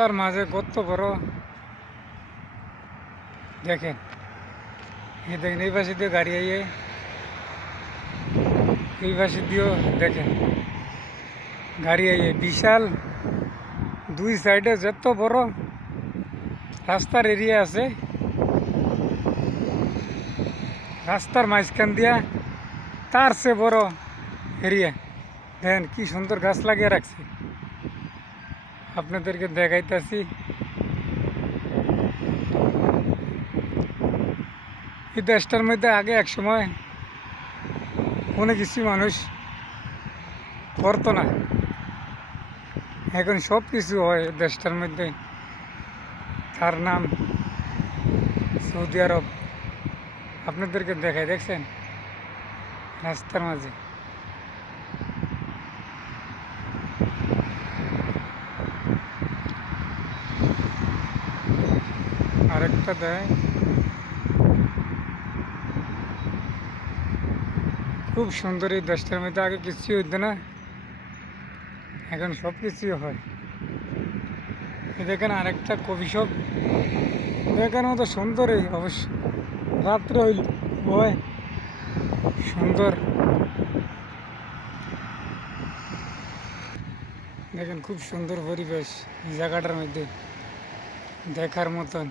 রাস্তার মাঝে কত বড় দেখেন, এই দেখেন এই পাশে দিয়ে গাড়ি আইয়ে, এই পাশে দিয়েও দেখেন গাড়ি আইয়ে, বিশাল দুই সাইডে যত বড় রাস্তার এরিয়া আছে, রাস্তার মাঝখান দিয়া তার চেয়ে বড় এরিয়া। দেখেন কি সুন্দর গাছ লাগিয়ে রাখছে, আপনাদেরকে দেখাইতেছি। এই দেশটার মধ্যে আগে এক সময় কোনো কিছু মানুষ করতো না, এখন সব কিছু হয় দেশটার মধ্যে। তার নাম সৌদি আরব। আপনাদেরকে দেখাই, দেখছেন রাস্তার মাঝে আরেকটা দেয়, খুব সুন্দর। এই দেশটার মধ্যে আগে কিছুই হইতো না, এখন সব কিছুই হয়। দেখেন আরেকটা কফি শপ, দেখেন মতো সুন্দরই অবশ্য, রাত্রে হইল হয় সুন্দর। দেখেন খুব সুন্দর পরিবেশ এই জায়গাটার মধ্যে, দেখার মতন।